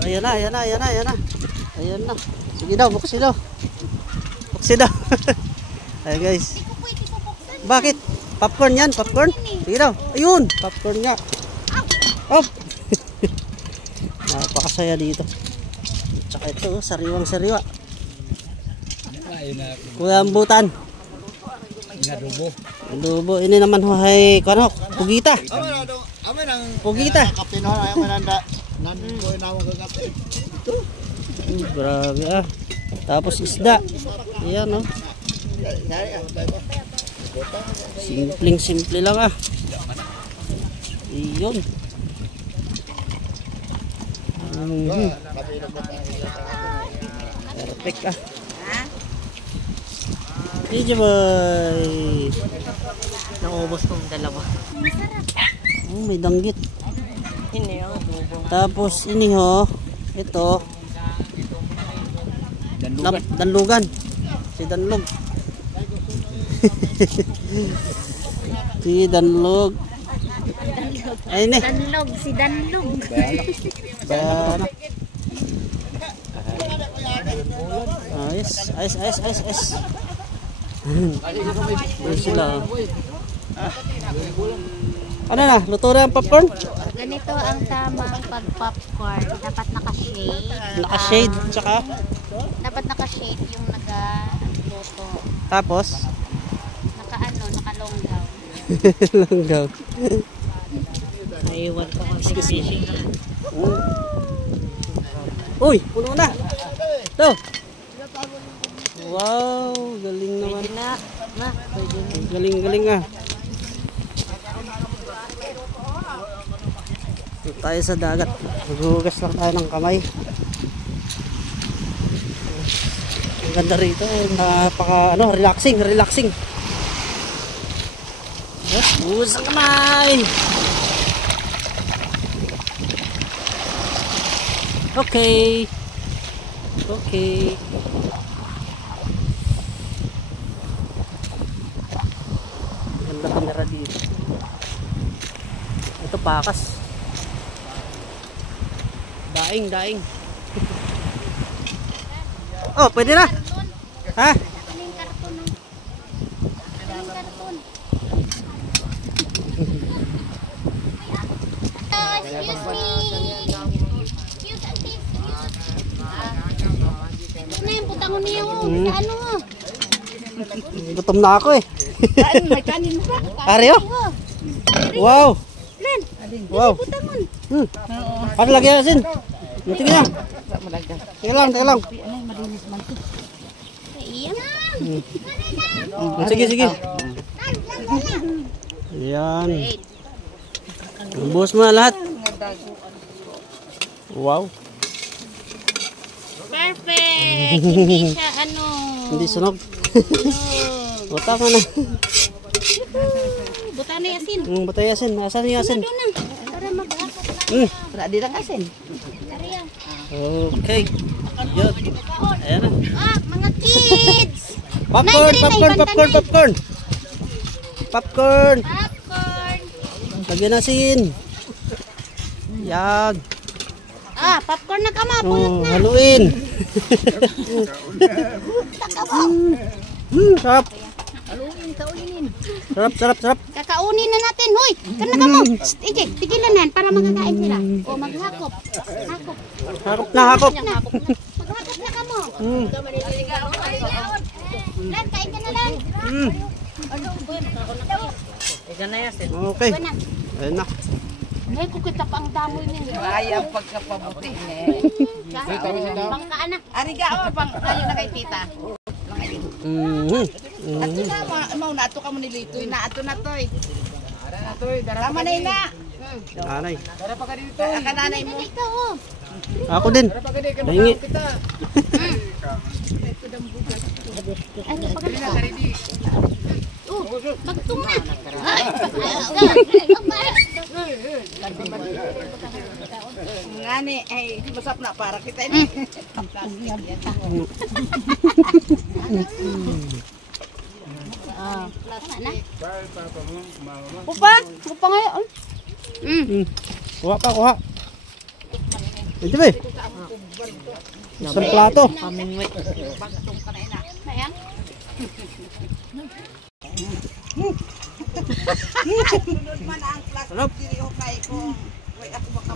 Ayan na, ayan na, ayan na, ayan na. Ayan na. Sige daw, buksin daw. Buksin daw. Ayan guys. Bakit? Popcorn yan, popcorn. Sige daw. Ayun, popcorn nga. Op. Napakasaya dito. Tsaka ito, sariwang sariwa. Kuya Ambutan. Adobo. Ini naman hay kano, pugita. Pugita. Grabe ah. Tapos isda. Ayan oh. Simple lang ah. Iyon. Perfect ah. Sige boy. Naubos tong dalawa. Oh, may danggit. Ini yung adobo. Tapos ini ho, ito. Danlugan. Si Danlog. Si Danlog. Ay ne. Danlog, si Danlog. Bana. Ayos. Ayos sila. Ano na? Luto na ang popcorn? Ganito ang tamang pag-popcorn. Dapat naka-shade. Naka-shade, tsaka? Dapat naka-shade yung naka-luto. Tapos? Naka-long gown. Long gown. Naiwan ko kung fishing. Uy, puno na. Ito. Wow, galing naman. Galing ah. Ito tayo sa dagat. Maghuhugas lang tayo ng kamay. Ang ganda rito. Napaka relaxing. Hugas ang kamay. Okay. Ganda kamera dito. Ito pakas. Daing. Oh, pwede na. Ha? Gutom na ako eh. May kanin mo ba? Areo? Wow. Len, wow. Ano lagi asin? Muti ka na. Teka lang. malinis man to. Iyan. Sige. Ayan. Ubos mo na lahat. Wow. Perfect. Hindi siya Hindi sunog. Buta mo na. Buta na yasin. Buta yasin. Asan yung yasin? Para maghakot lang. Wala di lang asin. Okay. Yun. Ayan na. Mga kids. Popcorn. Lagyan asin. Yan. Popcorn na kama. Pulot na. Haluin. Sarap. Haluin, kaulinin. Sarap. Kakaunin na natin. Hoy, kana ka mo. Ije, tigilan na yan para makakain sila. O, maghakop. Hakop na. Maghakop na ka mo. Lan, kain ka na lang. Okay. Ayan na. Ay, kukita pa ang damoy niya. Ay, ang pagkapabuti niya. Pangkaan na. Ariga, pang tayo na kay tita. Ato na, mau na ato ka mo nilitoy na. Ato na toy. Tama na ina. Nanay. Kananay mo. Ako din. Hingi. Ano pa ka? Magtung na. Ngani, ay masap na para kita ini. Upa ngayon. Kuha pa. Ito ba? Isang plato. Ayan. Sunod man ang class diri o kay ko. Wait ako baka